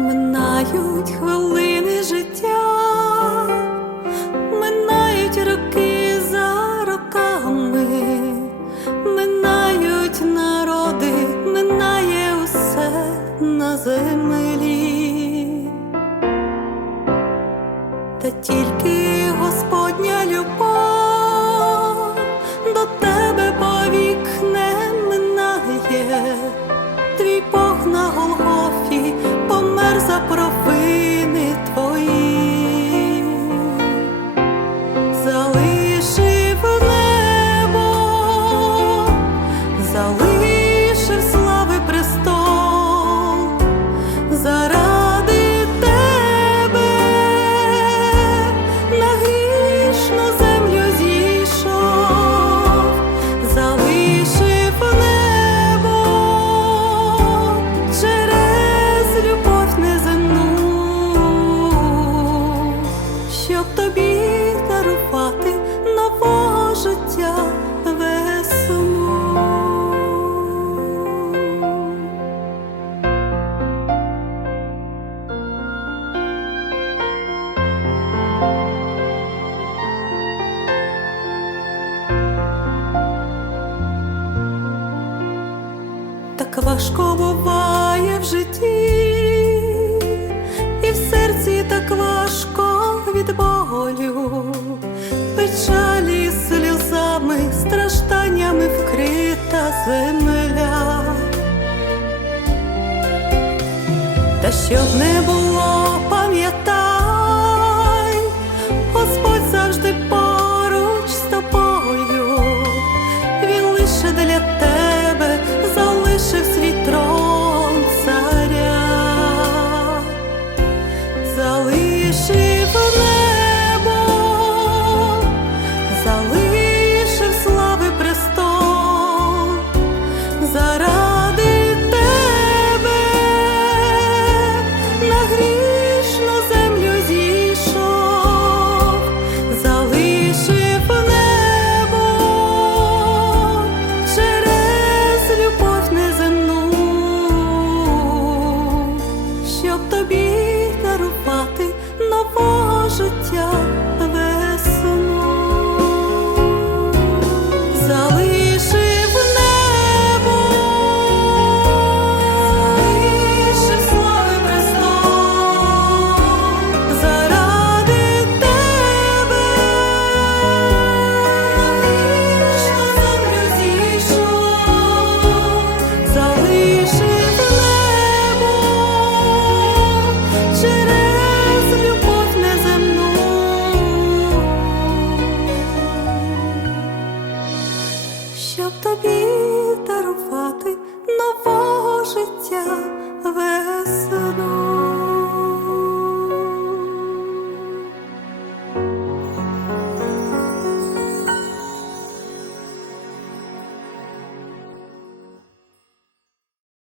минають хвилини життя, минають роки за роками, минають народи, минає усе на землі. Та тільки важко буває в житті, і в серці так важко від болю, печалі сльозами, стражданнями вкрита земля, та щоб не було. Eu da